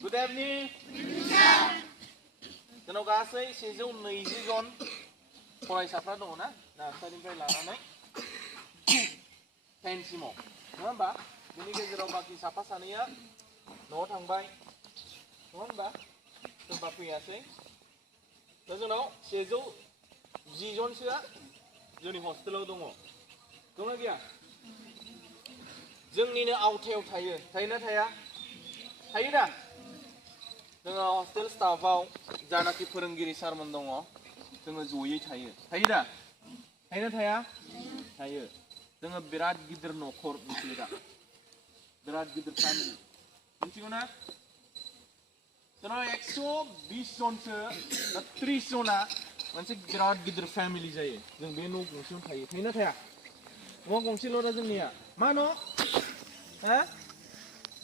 Good evening. जोंनाव गासै 120 जन फरायसाफ्रा दङ ना नार्सारिनिफ्राय लानानै 10 सिमाव नङा होमबा बेनि गेजेराव बाखि साफा सानैया न'आव थांबाय नङा होमबा सोरबा फैयासै दा जोंनाव 110 जनसोआ जोंनि हस्टेलाव दङ दंना गैया जोंनिनो आवथायाव थायोना थाया थायो दा जोङो हस्टेल स्टाफआव जानाखि फोरोंगिरि सारमोन दङ जोङो जयै थायो दा थायोना थाया थायो जोङो बिराद गिदिर न'खर मिथियो दा बिराद गिदिर फेमिलि मिथिगौ ना जोंनाव 120 जनसो 30 जना मोनसे बिराद गिदिर फेमिलि जायो जों बे न' गंसेयाव थायोना थाया न' गंसेल' दा जोंनिया मा न' हा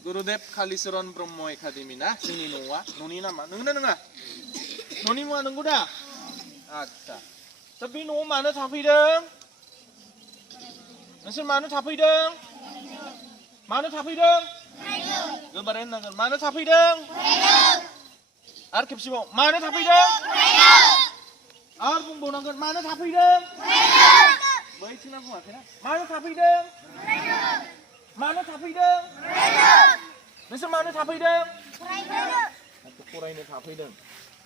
गुरुदेव कालीचरण ब्रह्म एकाडेमि ना जोंनि न'आ न'नि नामा नोंगौना नङा न'नि मुङा नंगौ दा आच्छा दा बे न'आव मानो थाफैदों नोंसोर मानो थाफैदों गोबारै होननांगोन मानो थाफैदों आरो खेबसेबाव मानो थाफैदों आरो बुंबावनांगोन मानो थाफैदों बैथिंना बुङाखैना मानो थाफैदों नोंसोर मानो थाफैदों फरायनो थाफैदों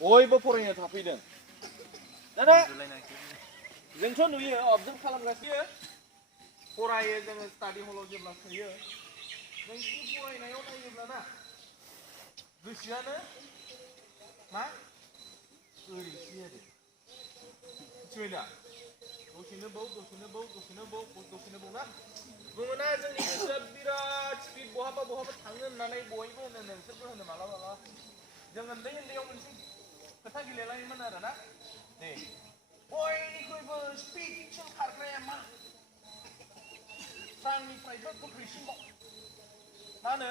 बयबो फरायनो थाफैदों दाना जोंथ' नुयो अबजार्भ खालामगासिनो फरायो जोङो स्टाडि हलाव जेब्ला फैयो नोंसोर फरायनायाव नायोब्ला ना गोसोआनो मा ओरैसो आरो मिथिबाय दा दसेनो बाव ना बुङोना जोंनि गोसोआ बिराद स्पिड बहाबा थाङो होननानै बयबो होनो नोंसोरबो होनो मालाबा जों उन्दैयाव मोनसे खोथा गेलेलायोमोन आरो ना दे बयनिख्रुइबो स्पिडसिन खारग्राया मा स्रांनिफ्रायबो गोख्रैसिनबाव मा होनो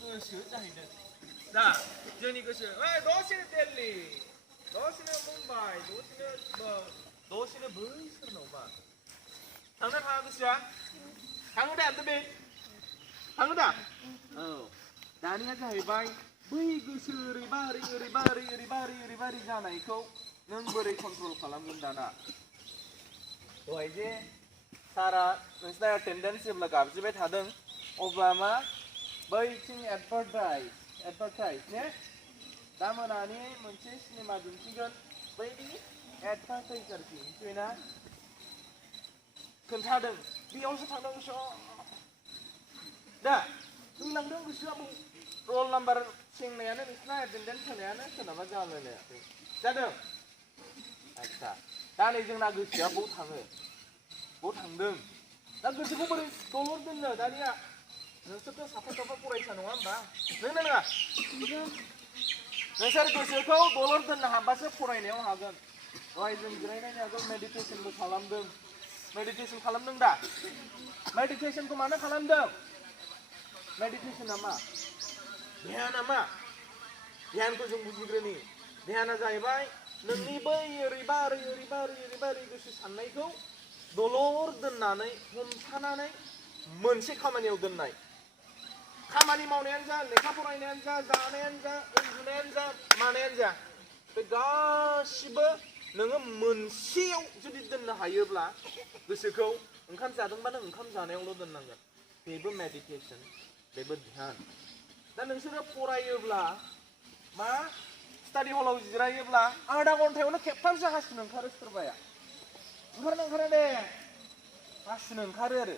गोसो जाहैदों दा जोंनि गोसो दसेनो दिल्ली दसेनो मुम्बाइ दसेनो बै सोरनावबा थांनो थाङा गोसोआ थाङो दा बे थाङो दा औ दानिया जाहैबाय बै गोसो ओरैबा ओरै जानायखौ नों बोरै कन्ट्रल खालामगोन दाना दहाय जे सारा नोंसिना एटेन्डेन्स जेब्ला गाबज्रिबाय थादों अब्ला मा बैथिं एडभार्टाइज ने दा मोनानि मोनसे सिनेमा दिन्थिगोन बैनि एडभार्टाइज आरोखि मिथिबायना खोन्थादों बेयावसो थांनांगौ दा बुंलांदों गोसोआ रल नाम्बार सेंनायानो नोंसिना एटेन्डेन्स होनायानो सोरनाबा जालायलायाखै जादों आच्छा दा नै जोंना गोसोआ बाव थांदों दा गोसोखौ बोरै दलर दोननो दानिया नोंसोरथ' साफा फरायसा नङा होमबा नोंना नङा नोंसोर गोसोखौ दलर दोननो हाबासो फरायनायाव हागोन दहाय जों जिरायनायनि आगोल मेडिटेसनबो खालामदों मेडिटेसन खालामदों दा मेडिटेसनखौ मानो खालामदों मेडिटेसना मा ध्याना मा ध्यानखौ जों बुजिग्रोनि ध्याना जाहैबाय नोंनि बै ओरैबा ओरै गोसो साननायखौ दलर दोननानै हमथानानै मोनसे खामानियाव दोननाय खामानि मावनायानो जा लेखा फरायनायानो जा जानायानो जा उन्दुनायानो जा मानायानो जा बे गासिबो नोङो मोनसेयाव जुदि दोननो हायोब्ला गोसोखौ ओंखाम जादोंबा नों ओंखाम जानायावल' दोननांगोन बेबो मेडिटेसन बेबो ध्यान दा नोंसोरो फरायोब्ला मा स्टाडि हलाव जिरायोब्ला आधा घन्टायावनो खेबथामसो हासुनो ओंखारो सोरबाया ओंखारो दे हासुनो ओंखारो आरो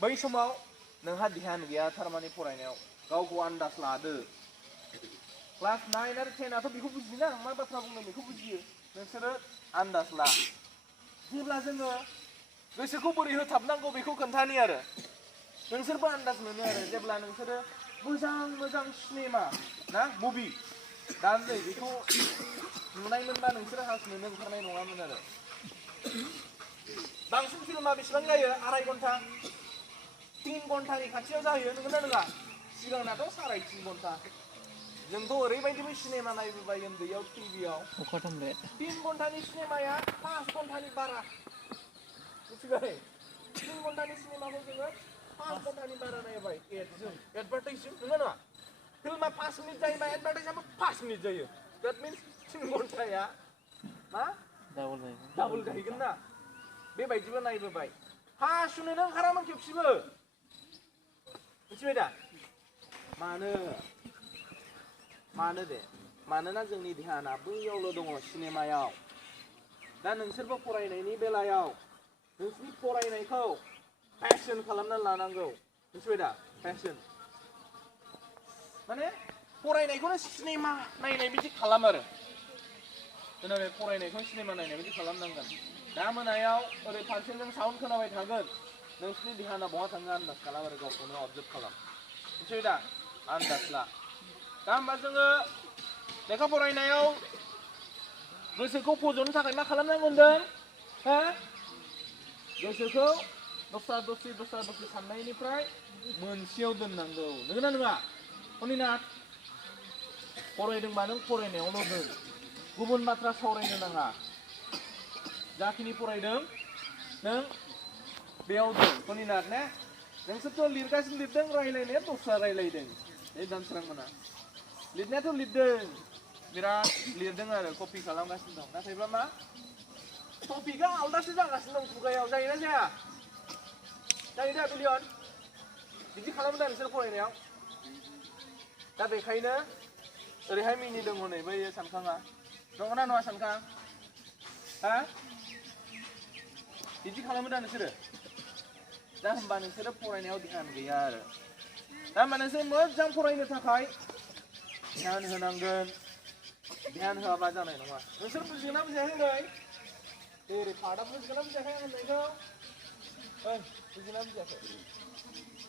बै समाव नोंहा ध्यान गैया थारमाने फरायनायाव गावखौ आन्दाज लादो क्लास 9 आरो 10 आथ' बेखौ बुजियोना मा बाथ्रा बुंदों बेखौ बुजियो नोंसोरो आन्दाज ला जेब्ला जोङो गोसोखौ बोरै होथाबनांगौ बेखौ खोन्थानि आरो नोंसोरबो आन्दाज मोनो आरो जेब्ला नोंसोरो मोजां सिनेमा ना मुभि दा नै बेखौ नुनायमोनबा नोंसोरो हासुनोनो ओंखारनाय नङामोन आरो बांसिन फिल्मा बेसेबां जायो 2.5 घन्टा 3 घन्टानि खाथियाव जाहैयो नंगौना नङा सिगांनाथ' 3.5 घन्टा जोंथ' ओरैबायदिबो सिनेमा नायबोबाय उन्दैयाव टिभियाव 3 घन्टानि सिनेमाया 5 घन्टानि बारा मिथिबाय 3 घन्टानि सिनेमाखौ जोङो 5 घन्टानि बारा नायबाय एडभार्टाइजजों नङा फिल्मा 5 5 menit जायोबा एडभार्टाइजआबो 5 मिनिट जायो that means 3 घन्टाया मा डाबल जाहैगोन ना बेबायदिबो नायबोबाय हा सुनोनो ओंखारामोन खेबसेबो मिथिबाय दा मानो दे मानोना जोंनि ध्याना बैयावल' दङ सिनेमायाव दा नोंसोरबो फरायनायनि बेलायाव नोंसोरनि फरायनायखौ पैशन खालामना लानांगौ मिथिबाय दा पैशन माने फरायनायखौनो सिनेमा नायनाय बिदि खालाम आरो जोंना बे फरायनायखौ सिनेमा नायनाय बिदि खालामनांगोन दा मोनायाव ओरै फारसेजों साउन्ड खोनाबाय थागोन नोंसोरनि ध्याना बहा थाङो आन्दाज खालाम आरो गावखौनो अबजार्भ खालाम मिथिबाय दा आन्दाज ला दा होमबा जोङो लेखा फरायनायाव गोसोखौ फज'नो थाखाय मा खालामनांगौ होनदों हा गोसोखौ दस्रा साननायनिफ्राय मोनसेयाव दोननांगौ नंगौना नङा अनिनाथ फरायदोंबा नों फरायनायावल' दोन गुबुन बाथ्रा सावरायनो नाङा जाखिनि फरायदों नों बेयाव दोन अनिनाथ ने नोंसोरथ' लिरगासिनो लिरदों रायलायनाया दस्रा रायलायदों बे दानस्रां मोना लिरनायाथ' लिरदों बिराद लिरदों आरो कपि खालामगासिनो दं नाथायबा मा टपिकआ आलदासो जागासिनो दं खुगायाव जायोना जाया जायो दा बिलियन बिदि खालामो दा नोंसोर फरायनायाव दा बेखायनो ओरैहाय मिनिदों हनै बैयो सानखाङा नंगौना नङा सानखां हा बिदि खालामो दा नोंसोरो दा होमबा नोंसोरो फरायनायाव ध्यान गैया आरो दा होमबा नोंसोर मोजां फरायनो थाखाय ध्यान होनांगोन ध्यान होआबा जानाय नङा नोंसोर बुजिगोना बुजियाखै नै ओरै फार्टआ बुजिगोना बुजियाखै आं होननायखौ बुजिगोना बुजियाखै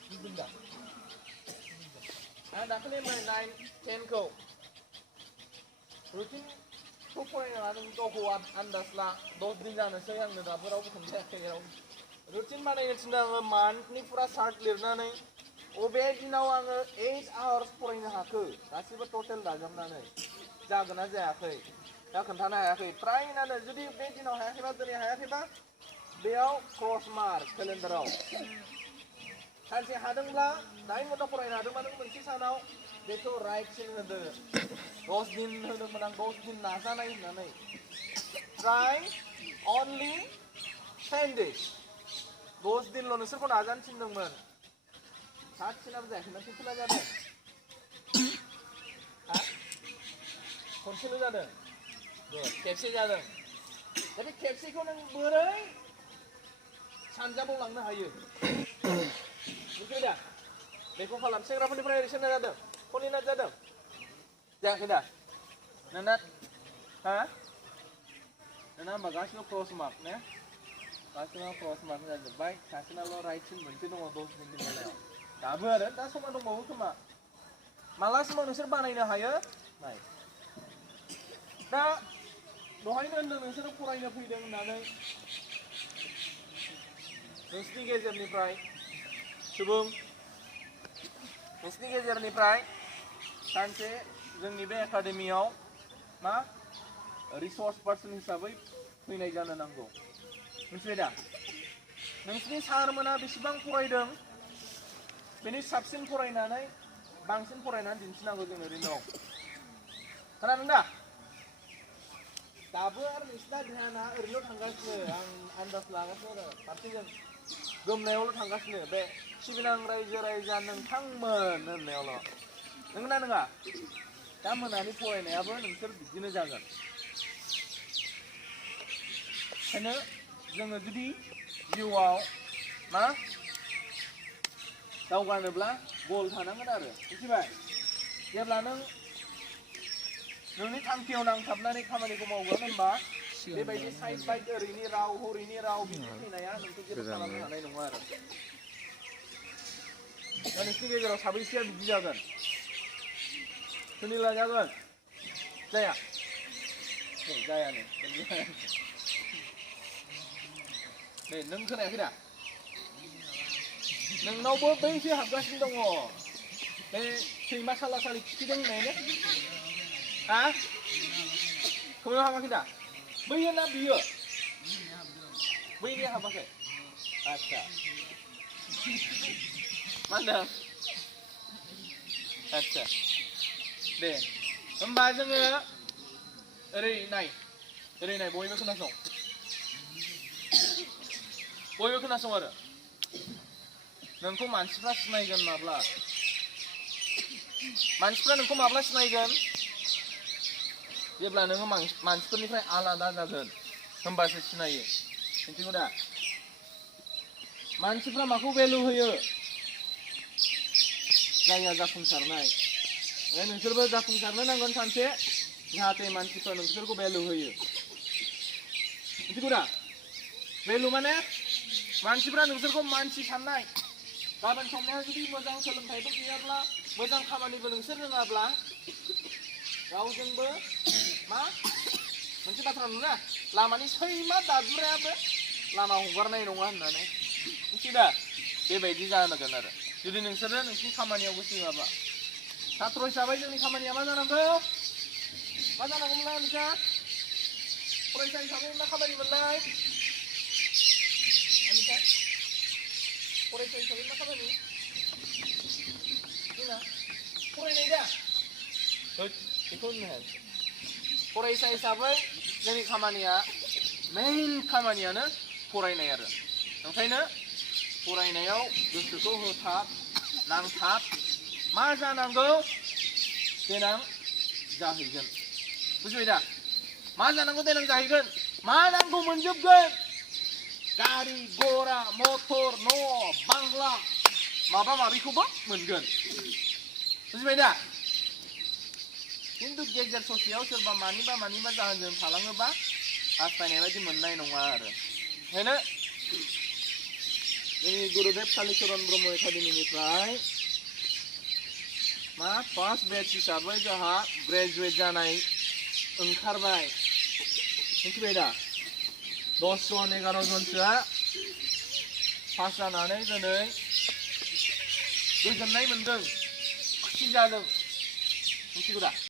बुजिदों दा आं दाखालि होनबाय 9, 10 खौ रुटिनखौ फरायनो लादों गावखौ आन्दाज ला 10 दिन जानोसै आंनो दाबो रावबो खोन्थायाखै रुटिन बानायनो थिनदों आङो मान्थनि फुरा चार्ट लिरनानै अबे दिनाव आङो 8 आवार्स फरायनो हाखो गासिबो टटेल दाजाबनानै जागोन ना जायाखै दा खोन्थानो हायाखै फ्रायनानो जुदि बे दिनाव हायाखैबा दिनै हायाखैबा बेयाव क्रस मार्क केलेन्डाराव सानसे हादोंब्ला 9 घन्टा फरायनो हादोंबा नों मोनसे सानाव बेखौ राइट सिन होदो 10 दिन होदोंमोन आं 10 दिन नाजानाय होननानै ट्राइ अनलि 10 days 10 दिनल' नोंसोरखौ नाजानो थिनदोंमोन सातसिनाबो जायाखैना खनसेल' जादों हा खनसेल' जादों खेबसे जादों दा बे खेबसेखौ नों बोरै सानजाबाव लांनो हायो मिथिबाय दा बेखौ खालाम सेंग्राफोरनिफ्राय रिसेन्ट जादों कलिनाथ जादों जायाखै दा नोंना हा नोंना होमबा गासिबो क्रस मार्क ने गासिबो क्रस मार्क जाजोब्बाय सासेनाल' राइट सिन मोनसे दङ 10 दिननि बेलायाव दाबो आरो दा समा दंबावो खोमा मालासिमाव नोंसोर बानायनो हायो नाय दा दहायनो होनदों नोंसोरो फरायनो फैदों होननानै नोंसिनि गेजेरनिफ्राय सुबुं नोंसिनि गेजेरनिफ्राय सानसे जोंनि बे एकाडेमियाव मा रिसर्स पार्सन हिसाबै फैनाय जानो नांगौ मिथिबाय दा नोंसिनि सारमोना बेसेबां फरायदों बेनि साबसिन फरायनानै बांसिन फरायनानै दिन्थिनांगौ जों ओरैनो दं खोनादों दा दाबो आरो नोंसिना ध्याना ओरैनो थांगासिनो आं आन्दाज लागासिनो आरो फारसेजों गोमनायावल' थांगासिनो बे सिबिनां रायजो राजा नोंथांमोन होननायावल' नंगौना नङा दा मोनानि फरायनायाबो नोंसोर बिदिनो जागोन ओंखायनो जोङो जुदि जिउआव मा दावगानोब्ला गल थानांगोन आरो मिथिबाय जेब्ला नों नोंनि थांखियाव नांथाबनानै खामानिखौ मावगोन होनबा बेबायदि साइड बाइड ओरैनि राव हरैनि राव बिदि फैनाया नोंखौ जेबो खालामनो हानाय नङा आरो दा नोंसिनि गेजेराव साबैसेया बिदि जागोन सुनिला जागोन जाया जायानो नै नों खोनायाखै दा नोंनावबो बैसो हाबगासिनो दङ बे सैमा साला सालि खिथिदों होननायानो हा खोमायाव हाबाखै दा बैयो ना बियो बैनिया हाबाखै आदसा मा होनदों आदसा दे होमबा जोङो ओरै नाय बयबो खोनासं आरो नोंखौ मानसिफ्रा सिनायगोन माब्ला सिनायगोन जेब्ला नोङो मानसिफोरनिफ्राय आलादा जागोन होमबासो सिनायो मिथिगौ दा मानसिफ्रा माखौ भेलु होयो जायहा जाफुंसारनाय नोंसोरबो जाफुंसारनो नांगोन सानसे जाहाथे मानसिफ्रा नोंसोरखौ भेलु होयो मिथिगौ दा भेलु माने मानसिफ्रा नोंसोरखौ मानसि साननाय गाबोन समनिया जुदि मोजां सोलोंथाइबो गैयाब्ला मोजां खामानिबो नोंसोर रोङाब्ला रावजोंबो मा मोनसे बाथ्रा नुना लामानि सैमा दादुरायाबो लामा हगारनाय नङा होननानै मिथियो दा बेबायदि जानांगोन आरो जुदि नोंसोरो नोंसिनि खामानियाव गोसो होआबा सात्र हिसाबै जोंनि खामानिया मा जानांगौमोनलाय बिसा फरायसा हिसाबै मा खामानि मोनलाय फरायसा हिसाबै मा खामानि जोंना फरायनाय दा बेखौ होननो हाया फरायसा हिसाबै जोंनि खामानिया मेइन खामानियानो फरायनाय आरो ओंखायनो फरायनायाव गोसोखौ होथाब नांथाब मा जानांगौ देनां जाहैगोन बुजिबाय दा मा जानांगौ देनां जाहैगोन मा नांगौ मोनजोबगोन गारि घोड़ा मटर न' बांला माबा माबिखौबो मोनगोन बुजिबाय दा खिन्थु गेजेर ससेयाव सोरबा मानिबा जाहोनजों थालाङोबा हास्थायनाय बायदि मोननाय नङा आरो ओंखायनो जोंनि गुरुदेब कालिचरण ब्रह्म एकाडेमिनिफ्राय मा फार्स्ट बेच हिसाबै जोंहा ग्रेजुवेट जानाय ओंखारबाय मिथिबाय दा 10 जन 11 जनसोआ पास जानानै दिनै गोजोननाय मोनदों खुसि जादों मिथिगौ दा